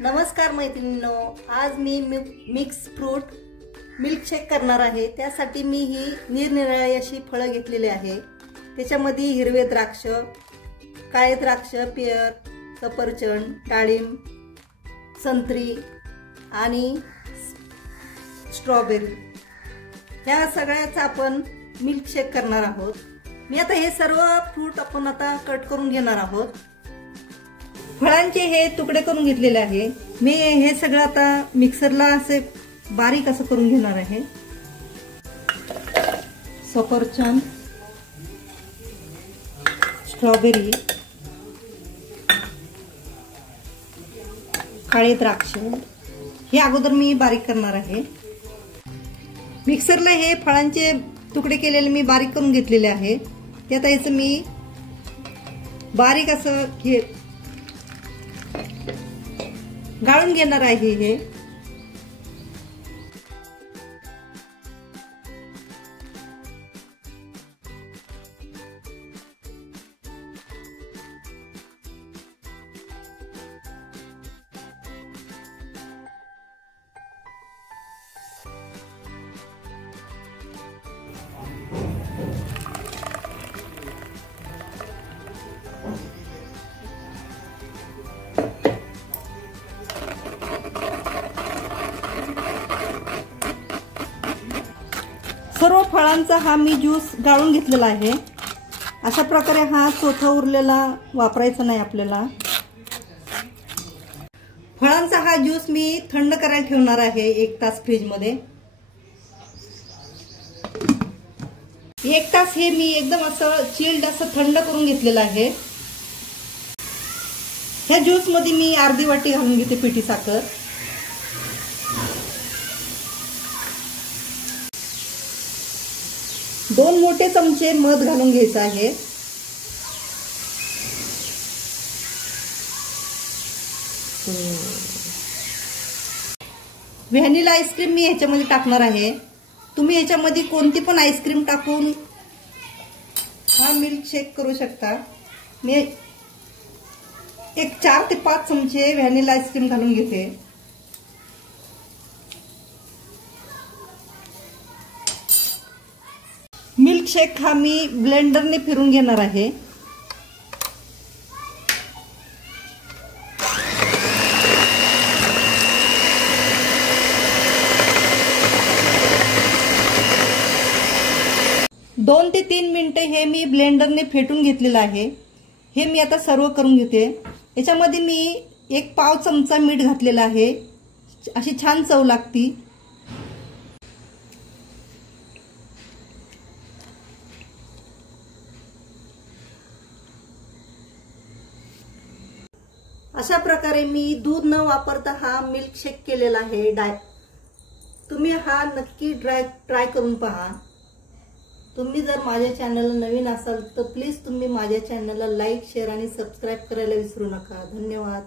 नमस्कार मैत्रिणींनो, आज मी मिक्स फ्रूट मिल्कशेक करणार आहे। त्यासाठी मी ही निरनिराळी अशी फळं घेतलेली आहे। त्याच्यामध्ये हिरवे द्राक्ष, काळे द्राक्ष, पेर, सफरचंद, डाळिंब, संत्री आणि स्ट्रॉबेरी ह्या सगळ्याचा आपण मिल्कशेक करणार आहोत। मी आता हे सर्व फ्रूट आपण आता कट करून घेणार आहोत। फळांचे हे तुकडे करून घेतलेले आहे। मी हे सगळं आता मिक्सरला असे बारीक असं करून घेणार आहे। सफरचंद, स्ट्रॉबेरी, काळे द्राक्ष हे अगोदर मी बारीक करणार आहे। मिक्सरला हे फळांचे तुकडे केलेले मी बारीक करून घेतलेले आहे। ते आता याचं मी बारीक असं गाळून घेणार आहे। हे सर्व फळांचा हा मी ज्यूस गाळून घेतलेला आहे। अशा प्रकारे हा चोथा उरलेला वापरायचा नाही आपल्याला। फळांचा हा ज्यूस मी थंड करायला ठेवणार आहे 1 तास फ्रीज मध्ये। 1 तास हे मी एकदम असं चिल्ड असं थंड करून घेतलेलं आहे। ह्या ज्यूस मध्ये मी अर्धी वाटी घालून घेते पिठी साखर। दोन मोठे चमचे मध घालून घ्यायचं आहे। व्हॅनिला आईस्क्रीम मी ह्याच्यामध्ये टाकणार आहे। तुम्ही ह्याच्यामध्ये कोणती पण आईस्क्रीम टाकून हा मिल्कशेक करू शकता। मी एक 4 ते 5 चमचे व्हॅनिला आईस्क्रीम घालून घेते। मिल्कशेक हा मी ब्लेंडरने फिरून घेणार आहे। दोन ते 3 मिनिटे हे मी ब्लेंडरने फेटून घेतलेलं आहे। हे मी आता सर्व करून घेते। याच्यामध्ये मी 1 पाव चमचा मीठ घातलेला आहे। अशी छान चव लागती। अशा प्रकारे मी दूध न वापरता हा मिल्कशेक केलेला आहे। तुम्ही हा नक्की ट्राय करून पहा। तुम्ही जर माझ्या चॅनलला नवीन असाल तर प्लीज तुम्ही माझ्या चॅनलला लाईक, शेअर आणि सबस्क्राइब करायला विसरू नका। धन्यवाद।